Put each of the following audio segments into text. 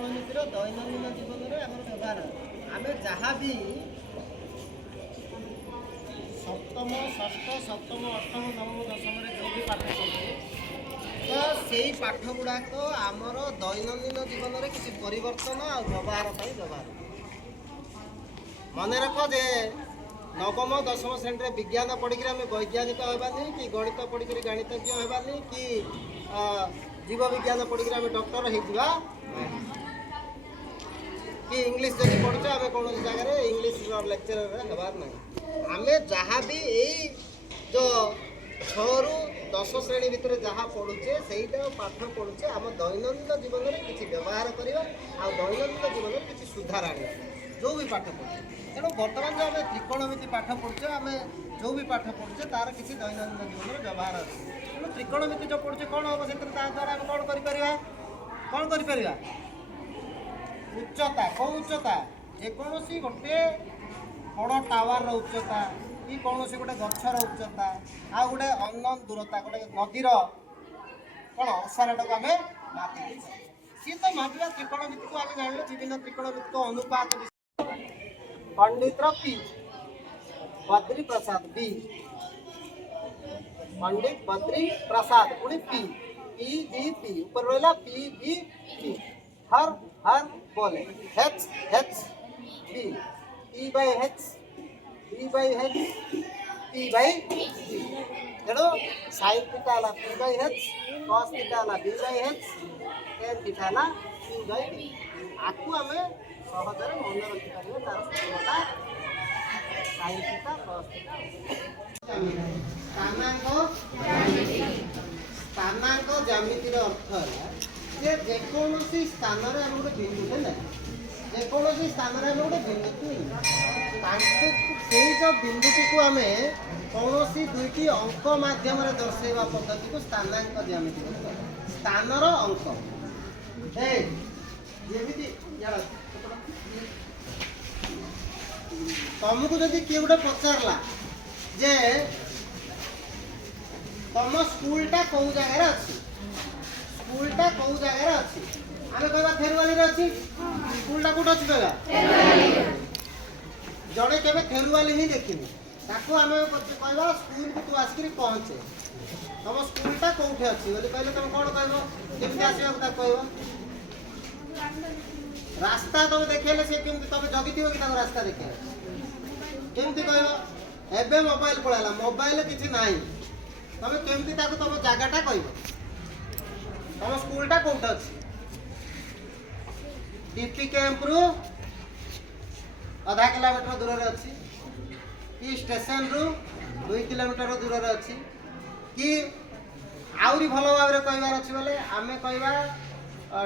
ତ୍ରିକୋଣମିତିର ଦୈନନ୍ଦିନ ଜୀବନରେ ଆମର ବ୍ୟବହାର ଆମେ ଯାହା ବି ସପ୍ତମ ଷଷ୍ଠ ସପ୍ତମ ଅଷ୍ଟମ ନବମ ଦଶମରେ ଯେଉଁ ବି ପାଠ ପଢ଼ୁଛେ ତ ସେଇ ପାଠ ଗୁଡ଼ାକ ଆମର ଦୈନନ୍ଦିନ ଜୀବନରେ କିଛି ପରିବର୍ତ୍ତନ ଆଉ ବ୍ୟବହାର ପାଇଁ ବ୍ୟବହାର। ମନେ ରଖ ଯେ ନବମ ଦଶମ ଶ୍ରେଣୀରେ ବିଜ୍ଞାନ ପଢ଼ିକି ଆମେ ବୈଜ୍ଞାନିକ ହେବାନି କି ଗଣିତ ପଢ଼ିକି ଗଣିତଜ୍ଞ ହେବାନି କି जीव विज्ञान पढ़ी आम डॉक्टर होगा कि इंग्लिश जब पढ़ुचे आम कौन जगह इंग्लिश लेक्चरर हेबार ना आम जहाँ भी यही जो 6 ରୁ 10 श्रेणी भितर जहाँ पढ़ुचे से पाठ पढ़ुचे आम दैनंदिन जीवन में किसी व्यवहार करवा आ दैनंदिन जीवन में किसी सुधार आने जो भी पाठ पढ़ुचे तेणु बर्तमान जो आम त्रिकोणमिति पाठ पढ़ुचे आम जो भी पाठ पढ़ुचे तार किसी दैनंदिन जीवन में व्यवहार अच्छे तेणु त्रिकोणमिति जो पढ़ुचे कौन हम से द्वारा आम कौन कर उच्चता कौ उच्चता जेकोसी गोटे बड़ टावर उच्चता कि कौन गोटे गचर उच्चता आ गोटे अनन दूरता गोटे नदीर कौन असारटा को आम मापी सी तो मापिया त्रिकोणमिति को आम जान विभिन्न त्रिकोणमिति अनुपात पंडित पी बद्री प्रसाद बी पंडित बद्री प्रसाद पुणी पी पी बी पी ऊपर रहा पी बी पी हर हर बोले एच एच बी ई by H B by H P by B तेणु साइन थीटा है P by H cos theta है B by H tan theta है पी बाय बी आपको आम सहजरे मन रखिपारे तार सूत्रटा साइन थीटा कॉस थीटा स्थानांक ज्यामितिर अर्थ है जे जेकोसी स्थान में आम गोटे बिंदुटे ना जेकोसी स्थान में आम गोटे बिंदु से जो बिंदुटी को आम कौन दुईटी अंक मध्यम दर्शाइवा पद्धति को स्थानांक ज्यामिति स्थानर अंक तुमको जदि किए गोटे पचारा जे तुम स्कूलटा कौ जगार अच्छी स्कूलटा कौ जगार अच्छी आम कह थेरुआली अच्छी स्कूलटा कौट अच्छी कह जड़े के थेरुआली ही देखनी ताको आम कह स्कूल को तू आसिक पहुँचे तुम स्कूलटा कौटे अच्छी बोली कहले तुम कौन कह केमती आसवा कह रास्ता तुम देखेले सी केमती तुम जगी कि रास्ता देखे केमती कह एबे मोबाइल पड़ेगा मोबाइल किसी ना तुम केमती तुम जगटा कह तुम स्कूलटा कौट अच्छी डीपी कैंप रु आधा किलोमीटर दूर अच्छी कि स्टेशन रु 2 किलोमीटर दूर अच्छी कि आउरी भल भाव कहबार अच्छी बोले आम कहवा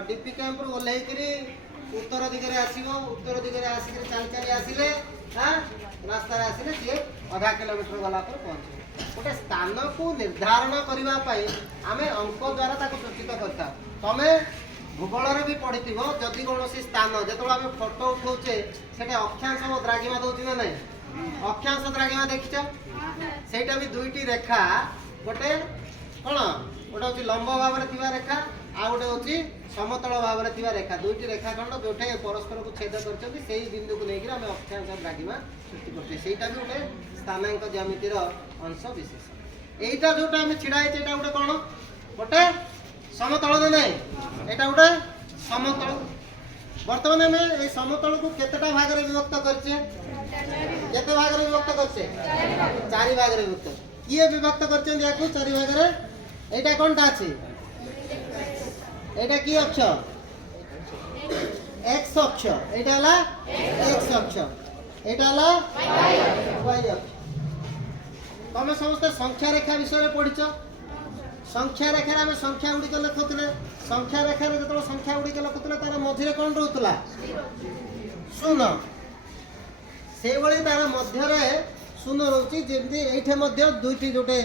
डीपी कैंप रु ओह्लैकरी उत्तर दिगरे आसो उत्तर दिगरे आसिक चल चली आसिले रास्तार आसिले सी आधा किलोमीटर गला पर पहुँचे गोटे स्थान को निर्धारण करने आम अंक द्वारा सूचित करता तमें भूगोल भी पढ़ी जदि कौन स्थान जो आम फोटो उठाऊे से अक्षांश द्राघिमा दौर ना ना अक्षांश द्राघिमा देखिच से दुईटी रेखा गोटे कौन गोटे हूँ लंब भाव में रेखा आ गोटे हूँ समतल भाव में रेखा दुईटी रेखाखंड जो परस्पर को छेद कर बिंदु को लेकर आम अक्षांश द्राघिमा सृष्टि करते भी गोटे स्थानांक ज्यामितिर अंश विशेष यहीटा जोटा आम छिड़ाई गोटे कौन गोटे समतल ना ना यहाँ गोटे समतल बर्तमान आम ये समतल को केतेटा भाग में विभक्त करछे केते भाग में विभक्त करछे 4 भाग में विभक्त किए विभक्त करछन याकू 4 भाग में एटा कोनटा अछि एटा की अक्ष x अक्ष एटा हला x अक्ष एटा हला y अक्ष तमे समस्त संख्या रेखा विषय में पढ़िछ संख्या रेखा आम संख्या गुड़िक लिखुले संख्या रेखा जो संख्या गुड़िक लिखुले तार मझे कौन रोला शून्य से तार मध्य शून्य रोचे जमी ये दुईटी जोटे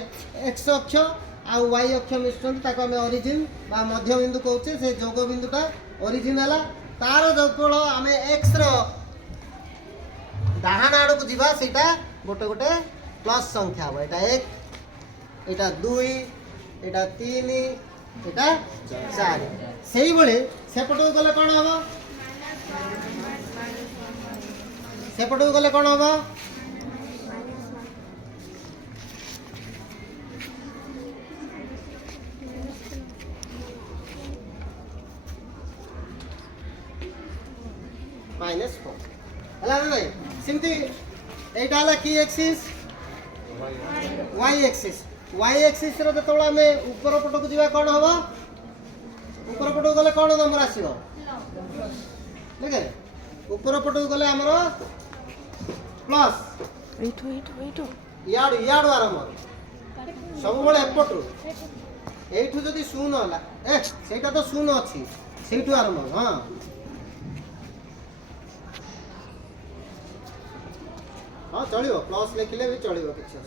एक्स अक्ष आ वाई अक्ष मिश्रण आम ओरिजिन बा मध्य बिंदु कहे से जोग बिंदुटा ओरिजिन है तार जो आम एक्स डाहाण आड़ को जीवा सेटा गोटे गोटे प्लस संख्या हम यहाँ 1 यहाँ 2 यहाँ 3 यहाँ 4 से पटक गले कौन हम सेपटू गले कौन हम -4 है ना सिमती एटा हला की एक्सिस y एक्सिस रो जतोला में ऊपर पटक जीवा कौन हबो ऊपर पटक गले कौन नंबर आसीबो ठीक है ऊपर पटक गले हमरो प्लस एठो याडू आरंभ सब बळे एपटू एठू जदी शून्य होला ए सेटा तो शून्य अछि सेठू आरंभ हां हाँ चलो प्लस लिखले भी चलो किसी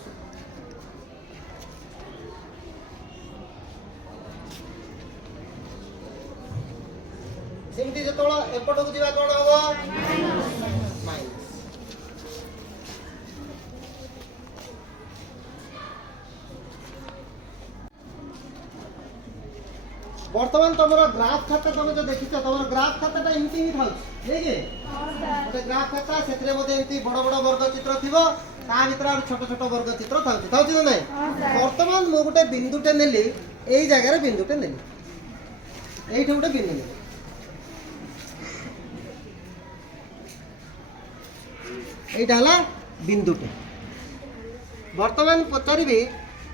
सेमती जो एपट को जीवा कौन हम माइनस बर्तमान तुम ग्राफ खाता तुम जो देखी तुम ग्राफ खाता एमती ही था गोटे ग्राफ खाता से बड़ बड़ वर्ग चित्र थी ता भर छोट छोट वर्ग चित्र था ना बर्तमान मु गोटे बिंदुटे नेली यही जगार बिंदुटे नेली ये गोटे बिंदु नेली यहाँ बिंदुटे बर्तमान पचारि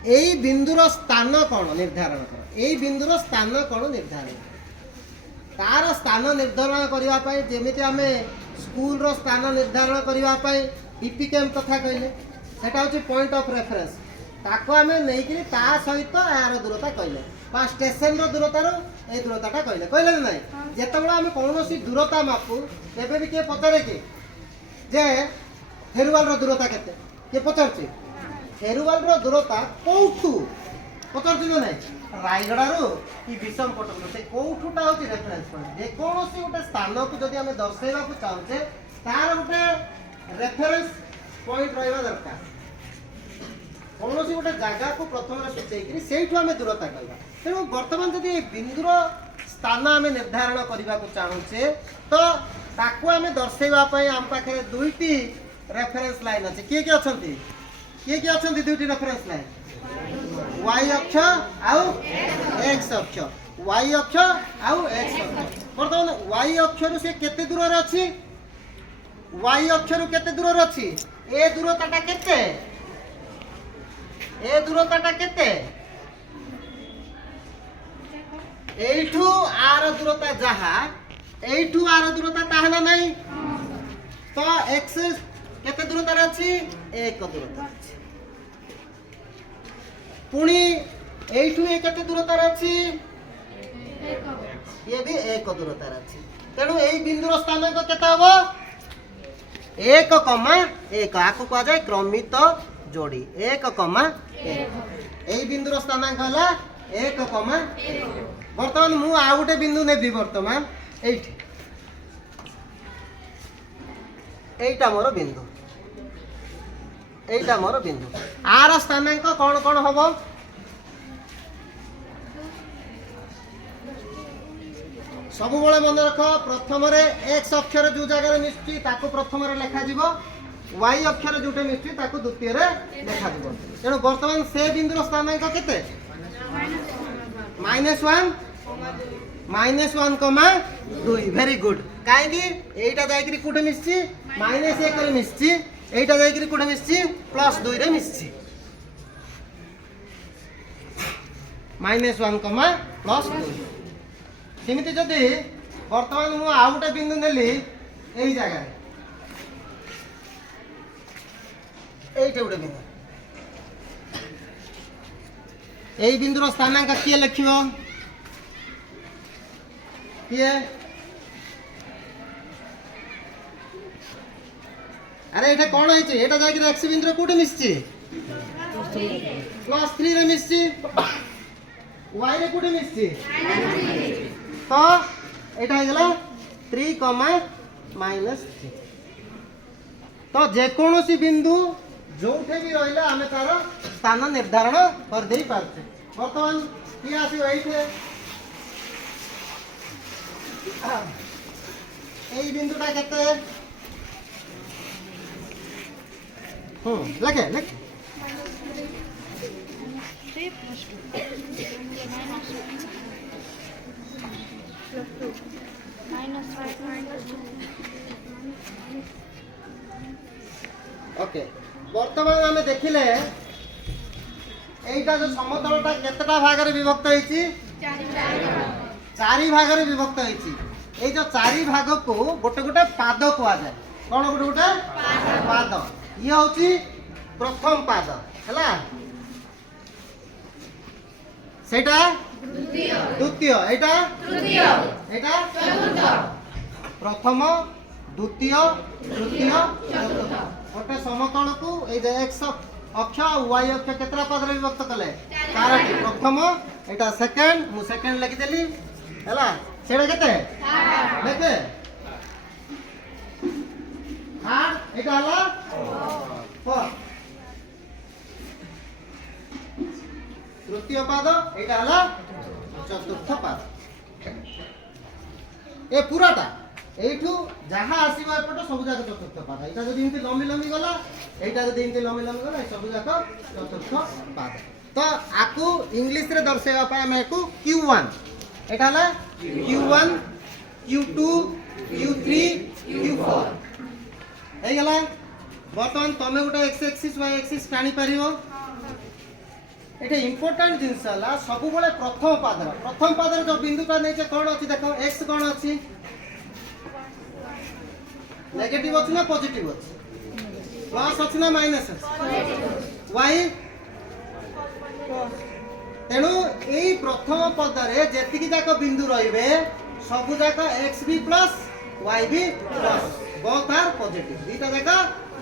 यही बिंदुर स्थान कौन निर्धारण कर यही बिंदुर स्थान कौन निर्धारण तार स्थान निर्धारण करने जमी आम स्कूल रो स्थान निर्धारण करने ईपीकेम कथा कहले सेटा होची पॉइंट ऑफ रेफरेंस ताको आम नहीं ता सहित यार दूरता कहले बा स्टेशन रो दूरतार ए दूरताटा कहले कहले ना जेतेबेला आम कौन दूरता मापू तेबे भी किए पचारे कि जे फेरुवाल रो दूरता केते किए पचारछि फेरुवाल रो दूरता कोठू पचारछि ना रायगड़ारू कि विषम पटक से कौठूटा हूँ रेफरेंस पॉइंट जेकोसी गोटे स्थान को जब आम दर्शेवा चाहूचे तार गोटे रेफरेंस पॉइंट रहा दरकार कौन गोटे जगह को प्रथम सूचेक से आम दूरता कहवा तेणु बर्तमान जब बिंदुर स्थान आम निर्धारण करने को चाहूचे तो ताकू आम दर्शेवाई आम पाखे दुईटी रेफरेंस लाइन अच्छे किए किए अच्छा किए किए अच्छा दुईटी रेफरेंस लाइन y अक्ष आउ x अक्ष y अक्ष आउ x अक्ष बर्तमान y अक्ष रु से केते दूर रे अछि y अक्ष रु केते दूर रे अछि ए दूरताटा केते एठू आर दूरता जहा एठू आर दूरता ताहना नहीं तो x केते दूरता रे अछि 1 दूरता अछि पुणी एठू ए केते दूरतार अछि ये भी 1 दूरतार अछि तेणु एई बिंदुर स्थानांक केते हबो 1,1 आको कहा जाय क्रमित जोड़ी 1,1 एई बिंदुर स्थानांक हला 1,1 वर्तमान मु आ गुटे बिंदु नेबी वर्तमान एठी एटा मोर बिंदु एटा मोर बिंदु आर स्थानांक कौन कौन हम सब बड़े मन रख प्रथम एक्स अक्षर जो जगह मिसुची ताको प्रथम लेखा जीवो y अक्षर जोटे मिसुची ताको द्वितीय लेखा जीवो तेणु वर्तमान से बिंदुर स्थानांक केते -1 वेरी गुड काहेकि एटा जायकरी कोठे मिसची -1 रे मिसची एटा जायकरी कोठे मिसची +2 रे मिसची -1 +2 सेमिति जदि वर्तमान मु आ गोटे बिंदु नेली एही जगह एइटे गोटे बिंदु एही बिंदुर स्थानांक किए लिखिबो किए अरे एटा कोन होइछि एटा जाय कि एक्स बिंदु कोठे मिसछि +3 रे मिसछि y रे कोठे मिसछि तो एटा हे गेला 3, -3 तो जेकोसी बिंदु जोठे भी रहिला आमे तार स्थान निर्धारण कर देई पारछे वर्तमान की आसी एइठे এই বিন্দুটা কেতে লেখে লেখে ওকে বর্তমান আমি দেখিলে এইটা যে সমতলটা কেতটা ভাগরে বিভক্ত হয়েছি চারি ভাগরে বিভক্ত হয়েছি এই যে চারি ভাগকু গোটে গোটে পাদ কুয়া যায় কোন গোটে গোটে পাদ ইয়ে হচ্ছে প্রথম পাদ হেলা সেটা দ্বিতীয় এটা এটা প্রথম দ্বিতীয় তৃতীয় চতুর্থ গোটে সমতলকু এই যে এক্স অক্ষ ওয়াই অক্ষ কেতটা পাদরে বিভক্ত কলে চারটি প্রথম এটা সেকেন্ড মু সেকেন্ড লিখিদেলি হেলা সেটা কেতে লেখে থার্ড এটা হলো ফোর্থ তৃতীয় পাদ এটা হলো চতুর্থ পাদ এ পুরাটা এইঠু যাহা আসিবা এপট সবু যাক চতুর্থ পাদ এটা যদি এমতি লম্বি লম্বি গলা এইটা যদি এমতি লম্বি লম্বি গলা এই সবু যাক চতুর্থ পাদ তো আকু ইংলিশ রে দর্শাইবা পাই আমি আকু Q1 এটা হলো Q1 Q2 Q3 Q4 এই গলা বর্তমান তুমি গোটা x axis y axis টানি পারিবো এটা ইম্পর্টেন্ট জিনিস হলা সবুবেলে প্রথম পাদর যে বিন্দুটা নেইছে কোন আছে দেখো x কোন আছে নেগেটিভ আছে না পজিটিভ আছে প্লাস আছে না মাইনাস আছে y তেণু এই প্রথম পদরে যেতিকি যাক বিন্দু রইবে সবু যাক x বি প্লাস y বি প্লাস both are positive দুইটা যাক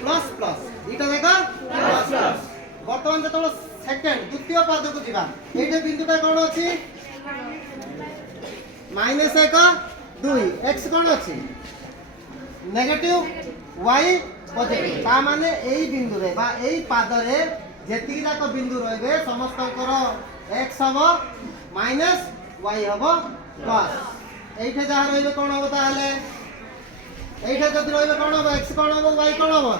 প্লাস প্লাস দুইটা যাক প্লাস প্লাস বর্তমান যেতବେଳେ সেকেন্ড দ্বিতীয় পাদকু ଯିବା এইটা বিন্দুটা কোন আছে -1 2 x কোন আছে নেগেটিভ y পজিটিভ তা মানে এই বিন্দুরে বা এই পাদরে যেতিকি যাক বিন্দু রইবে সমস্তଙ୍କର x হবো মাইনাস y হবো প্লাস এইটা যাহা রইবে কোন হবো তাহলে এইটা যদি রইবে কোন হবো x কোন হবো y কোন হবো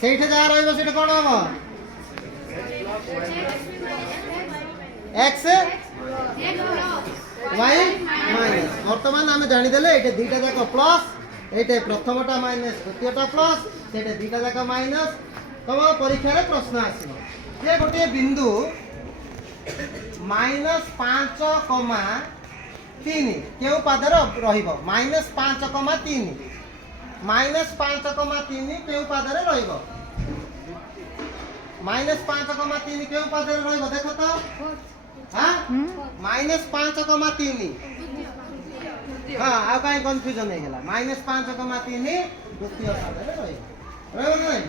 সেইটা যাহা রইবে সেটা কোন হবো x y মাইনাস বর্তমান আমি জানি দেলে এটা দুইটা যাক প্লাস এইটা প্রথমটা মাইনাস দ্বিতীয়টা প্লাস সেটা দুইটা যাক মাইনাস তবে পরীক্ষারে প্রশ্ন আসিব যে গোটে বিন্দু -5,3 কেউ পাদরে রহিব -5,3 -5,3 কেউ পাদরে রহিব -5,3 কেউ পাদরে রহিব দেখো তো হ্যাঁ -5,3 হ্যাঁ আর কাই কনফিউজন হয়ে গেল -5,3 দ্বিতীয় পাদরে রহিব রহিব নাই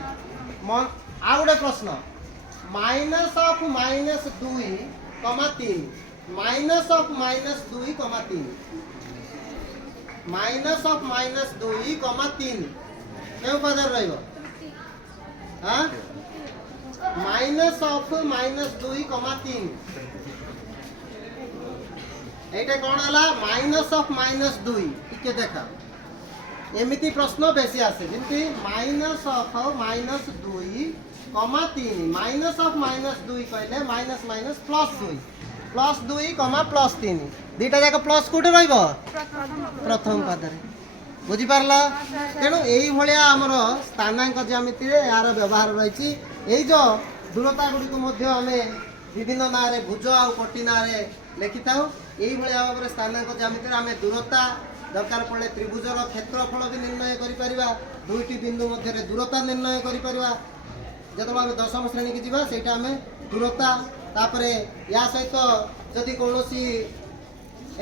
আর গোটে প্রশ্ন minus of -2, 3 minus of -2, 3 minus of -2, 3 কেউ পাদরে রহিব হ্যাঁ মাইনাস অফ -2, 3 এইটা কোন হলা মাইনাস অফ -2 টিকে দেখা এমিতি প্রশ্ন বেশি আসে যেমতি মাইনাস অফ -2, 3 মাইনাস অফ -2 কইলে minus minus plus 2 plus 2, plus 3 দুইটা যাক প্লাস কোটে রইব প্রথম পাদরে বুঝি পারলা তেণু এই ভলিয়া আমার স্থানাঙ্ক জ্যামিতিরে এর ব্যবহার রয়েছে এই যে দূরতা গুড়িক মধ্যে আমি বিভিন্ন নাঁরে ভুজ আর কোটি নাঁরে লেখি থাও এই ভলিয়া ভাবে স্থানাঙ্ক জ্যামিতিরে আমি দূরতা দরকার পড়লে ত্রিভুজর ক্ষেত্রফল भी निर्णय करि परिबा दुईटी बिंदु मध्य दूरता निर्णय करि परिबा যেতবে আমি দশম শ্রেণী কি যা সেটা আমি দূরতা তারপরে ইয়া সহিত যদি কোনসি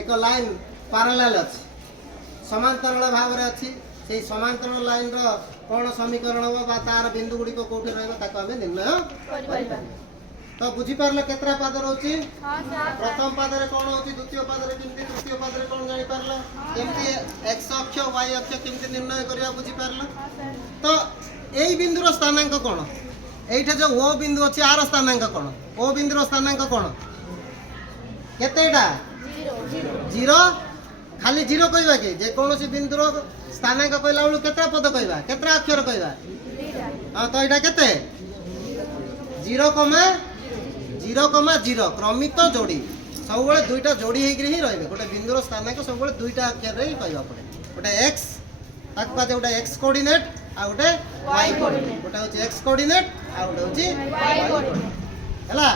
এক লাইন প্যারালাল আছে সমান্তরাল ভাবে আছে সেই সমান্তরাল লাইন র কোন সমীকরণ হবে বা তার বিন্দু গুড়ি কোটি রহিব তাকে আমি নির্ণয় করিবা তো বুঝি পারলে কেতরা পাদ রହୁଛି প্রথম পাদরে কোন হচ্ছে দ্বিতীয় পাদরে কেমতি তৃতীয় পাদরে কোন জানি পারলো কেমতি x অক্ষ y অক্ষ কেমতি নির্ণয় করিবা বুঝি পারলো তো এই বিন্দুর স্থানাঙ্ক কোন এইটা যে ও বিন্দু আছে আর স্থানাঙ্ক কোন ও বিন্দুর স্থানাঙ্ক কোন কেতেটা 0 0 खाली जीरो कहवा कि जेकोसी बिंदुर स्थानांक कहला बेलू केतरा पद कहवा केतरा अक्षर कहवा हाँ तो यहाँ केते 0,0,0 क्रमित जोड़ी सब दुईटा जोड़ी होकर ही रही गोटे बिंदुर स्थानांक सब दुईटा अक्षर ही कहवा पड़े गोटे एक्स ताक गोटे एक्स कोऑर्डिनेट आ गोटे वाई कोऑर्डिनेट गोटे होची एक्स कोऑर्डिनेट आ गोटे होची वाई कोऑर्डिनेट हैला।